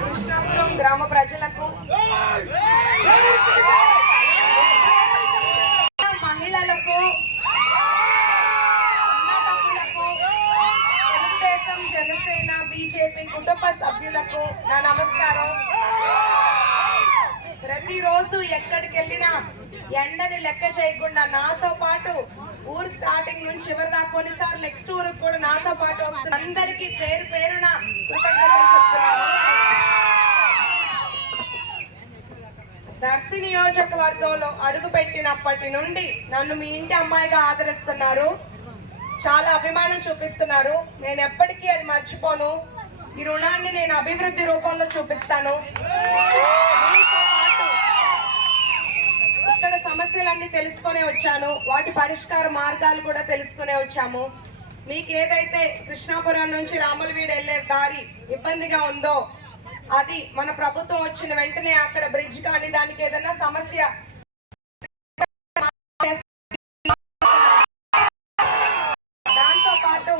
కృష్ణాపురం గ్రామ ప్రజలకు, మహిళలకు, అన్నదమ్ములకు, తెలుగుదేశం, జనసేన, బీజేపీ కుటుంబ సభ్యులకు నా నమస్కారం. ప్రతిరోజు ఎక్కడికి వెళ్ళినా ఎండని లెక్క చేయకుండా నాతో పాటు ఊరు స్టార్టింగ్ నుంచి చివరి దాకా కొన్నిసార్లు నెక్స్ట్ ఊరికి కూడా నాతో పాటు వస్తుంది. అందరికీ పేరు పేరున కృతజ్ఞతలు చెప్తున్నాను. దర్శి నియోజకవర్గంలో అడుగు పెట్టినప్పటి నుండి నన్ను మీ ఇంటి అమ్మాయిగా ఆదరిస్తున్నారు, చాలా అభిమానం చూపిస్తున్నారు. నేను ఎప్పటికీ అది మర్చిపోను. ఈ రుణాన్ని నేను అభివృద్ధి రూపంలో చూపిస్తాను. ఇక్కడ సమస్యలన్నీ తెలుసుకునే వచ్చాను, వాటి పరిష్కార మార్గాలు కూడా తెలుసుకునే వచ్చాము. మీకు ఏదైతే కృష్ణాపురం నుంచి రాములవీడు వెళ్ళే దారి ఇబ్బందిగా ఉందో అది మన ప్రభుత్వం వచ్చిన వెంటనే అక్కడ బ్రిడ్జ్ కానీ దానికి ఏదైనా సమస్య దాంతో పాటు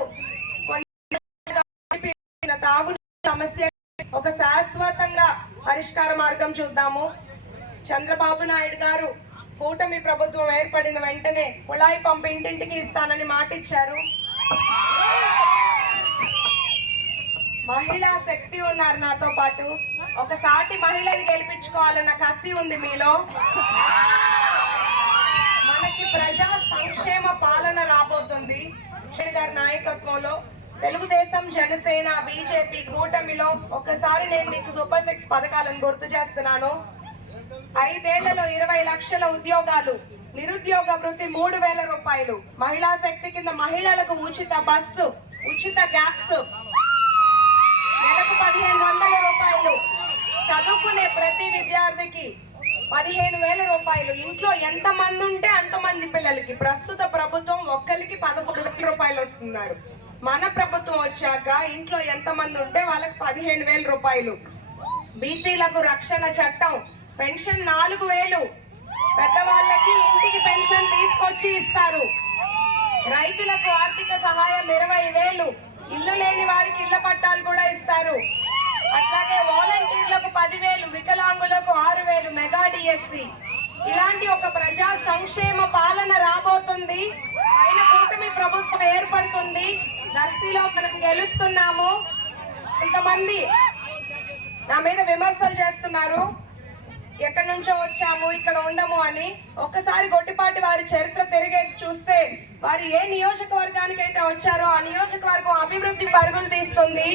తాగు సమస్య ఒక శాశ్వతంగా పరిష్కార మార్గం చూద్దాము. చంద్రబాబు నాయుడు గారు కూటమి ప్రభుత్వం ఏర్పడిన వెంటనే కుళాయి పంపు ఇంటింటికి ఇస్తానని మాట ఇచ్చారు. మహిళా శక్తి ఉన్నారు నాతో పాటు. ఒక సాటి మహిళని గెలిపించుకోవాలన్న కసి ఉంది మీలో. మనకి ప్రజా సంక్షేమ పాలన రాబోతుంది గారి నాయకత్వంలో. తెలుగుదేశం, జనసేన, బీజేపీ కూటమిలో ఒకసారి నేను మీకు సూపర్ 6 పథకాలను గుర్తు చేస్తున్నాను. 5 ఏళ్లలో 20 లక్షల ఉద్యోగాలు, నిరుద్యోగ వృత్తి 3,000 రూపాయలు, మహిళా శక్తి కింద మహిళలకు ఉచిత బస్సు, ఉచిత గ్యాస్, నెలకు 1,500 రూపాయలు, చదువుకునే ప్రతి విద్యార్థికి 15,000 రూపాయలు. ఇంట్లో ఎంత మంది ఉంటే అంతమంది పిల్లలకి ప్రస్తుత ప్రభుత్వం ఒక్కరికి 13,000 రూపాయలు వస్తున్నారు. మన ప్రభుత్వం వచ్చాక ఇంట్లో ఎంత మంది ఉంటే వాళ్ళకి 15,000 రూపాయలు. బీసీలకు రక్షణ చట్టం, పెన్షన్ 4,000, పెద్దవాళ్ళకి ఇంటికి పెన్షన్ తీసుకొచ్చి ఇస్తారు. రైతులకు ఆర్థిక సహాయం 20,000, ఇల్లు లేని వారికి ఇళ్ల పట్టాలు కూడా ఇస్తారు. అట్లాగే వాలంటీర్లకు 10,000, వికలాంగులకు 6,000, మెగా డిఎస్సి. ఇలాంటి ఒక ప్రజా సంక్షేమ పాలన రాబోతుంది. పైన కూటమి ప్రభుత్వం ఏర్పడుతుంది. దర్శిలో మనం గెలుస్తున్నాము. కొంతమంది నా మీద విమర్శలు చేస్తున్నారు, ఎక్కడి నుంచో వచ్చాము ఇక్కడ ఉండము అని. ఒక్కసారి గొట్టిపాటి వారి చరిత్ర తిరిగేసి చూస్తే వారు ఏ నియోజకవర్గానికి అయితే వచ్చారో ఆ నియోజకవర్గం అభివృద్ధి పరుగులు తీస్తుంది.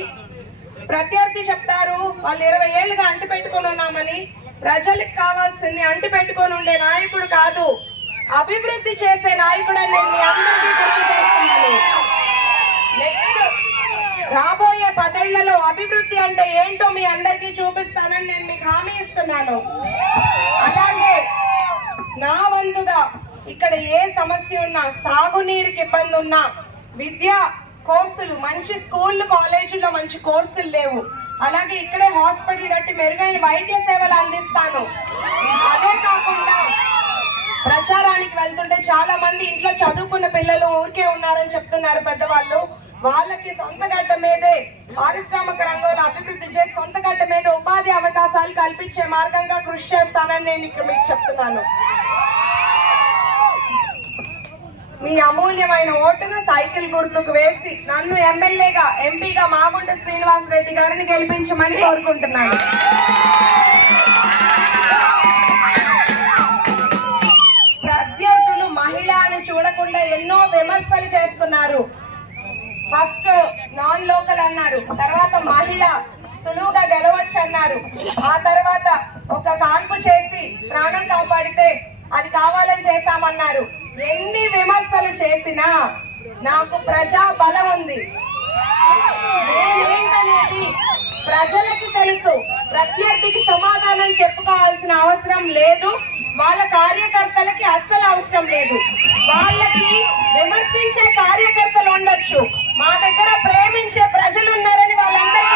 ప్రత్యర్థి చెప్తారు వాళ్ళు 20 ఏళ్ళుగా అంటి పెట్టుకొని ఉన్నామని. ప్రజలకు కావాల్సింది అంటి పెట్టుకొని ఉండే నాయకుడు కాదు, అభివృద్ధి చేసే నాయకుడు అని నేను మీ అందరికీ గుర్తు చేస్తున్నాను. నెక్స్ట్ రాబోయే 10 ఏళ్లలో అభివృద్ధి అంటే ఏంటో మీ అందరికీ చూపిస్తానని నేను మీకు హామీ ఇస్తున్నాను. అలాగే నా వంతుగా ఇక్కడ ఏ సమస్య ఉన్నా, సాగునీరుకి ఇబ్బంది ఉన్నా, విద్యా కోర్సులు, మంచి స్కూళ్ళు కాలేజీలో మంచి కోర్సులు లేవు, అలాగే ఇక్కడే హాస్పిటల్ కట్టి మెరుగైన వైద్య సేవలు అందిస్తాను. అదే కాకుండా ప్రచారానికి వెళ్తుంటే చాలా మంది ఇంట్లో చదువుకున్న పిల్లలు ఊరికే ఉన్నారని చెప్తున్నారు పెద్దవాళ్ళు. వాళ్ళకి సొంత గడ్డ మీదే పారిశ్రామిక రంగంలో అభివృద్ధి చేసి సొంత గడ్డ మీద ఉపాధి అవకాశాలు కల్పించే మార్గంగా కృషి చేస్తానని నేను ఇక్కడ మీకు చెప్తున్నాను. మీ అమూల్యమైన ఓటును సైకిల్ గుర్తుకు వేసి నన్ను ఎమ్మెల్యేగా, ఎంపీగా మాగుంట శ్రీనివాస్ రెడ్డి గారిని గెలిపించమని కోరుకుంటున్నాను. ప్రత్యర్థులు మహిళని చూడకుండా ఎన్నో విమర్శలు చేస్తున్నారు. ఫస్ట్ నాన్ లోకల్ అన్నారు, తర్వాత మహిళ సులువుగా గెలవచ్చు అన్నారు, ఆ తర్వాత ఒక కాన్పు చేసి ప్రాణం కాపాడితే అది కావాలని చేశామన్నారు. ఎన్ని విమర్శలు చేసినా నాకు ప్రజా బలం ఉంది. నేనేంటనేది ప్రజలకి తెలుసు. ప్రత్యర్థికి సమాధానం చెప్పుకోవాల్సిన అవసరం లేదు, వాళ్ళ కార్యకర్తలకి అస్సలు అవసరం లేదు. వాళ్ళకి విమర్శించే కార్యకర్తలు ఉండొచ్చు, మా దగ్గర ప్రేమించే ప్రజలు ఉన్నారని వాళ్ళందరికీ